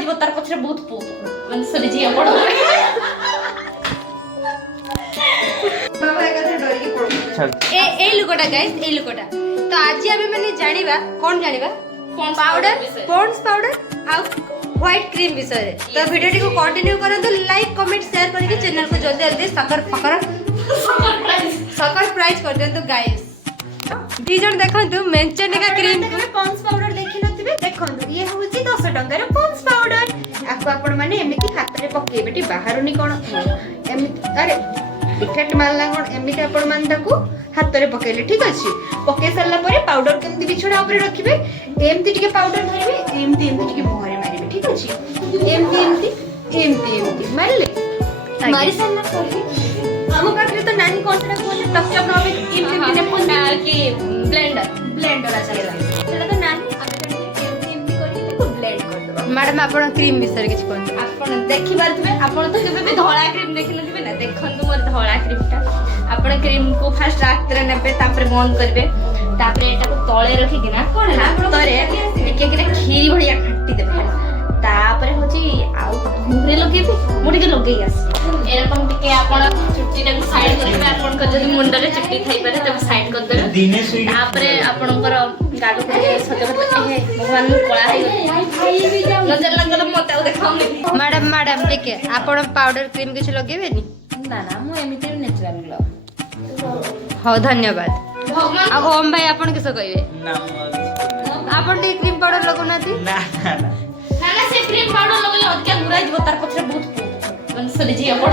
ଯିବ ତାର ପଛରେ ବହୁତ ମାନେ ସରି ଯିଏ ପଡ ए लुकोटा गाइस ए लुकोटा तो आज आमे माने जानिबा कोन जानिबा पाउडर पॉन्ड्स पाउडर आ व्हाइट क्रीम विषय रे तो वीडियो को कंटिन्यू करंतु लाइक कमेंट शेयर करके चैनल को जल्दी जल्दी सकर प्राइस कर देंतु गाइस दी जण देखंतु मेंचन का क्रीम पॉन्ड्स पाउडर देखि नथिबे देखंतु ये होची 10 टंका रे पॉन्ड्स पाउडर आको आपण माने एमिति हाथ रे पके बेटी बाहरुनी कोन एमिति अरे इफेक्ट मारला कोन एमिति आपण मान ताकू हाथ रे पकेले ठीक अछि पके सरला परे पाउडर केमति बिछड़ा ऊपर रखिबे एमति टिके पाउडर धरिबे एमति टिके मुहरे मारिबे ठीक अछि एमति मारले मारी सरला परे हम काटले तो नानी कोनटा कोन टचअप नबे एमति ने कोन कि ब्लेंडर चलेला सेटा तो नानी एमति करी तो ब्लेंड कर दबा मैडम आपण क्रीम विषय किछ कोन आपण देखि बारथिबे आपण तो केबे भी धोळा क्रीम देखि नथिबे ना देखंतु मोर धोळा क्रीमटा आपण क्रीम को फर्स्ट रात रे नेबे तापर बंद करबे तापर एटा को तळे रखि किना कोन ना तरे एके के खीरी भड़िया खट्टी देबे तापर होची आउ मुरे लगेबे मुडी के लगेई आस एरकम टिके आपण चुट्टीटा को साइड करबे आपण को जदी मुंड रे चुट्टी थाई पारे तब साइड कर देबे दिने सुई तापर आपण कर गाडू को सजब हे भगवान कोळा हे नजर लगल मते देखाउनी मैडम ठीक है आपण पाउडर क्रीम किछ लगेबे नी ना ना मु एमिते नेचुरल ग्लो हो धन्यवाद आ ओम भाई आपण किस कहबे ना आपण टी क्रीम पाउडर लगौनाती ना ना ना से क्रीम पाउडर लगले अधिक गुराई जीव तार पछरे बहुत मन सरी जी पड़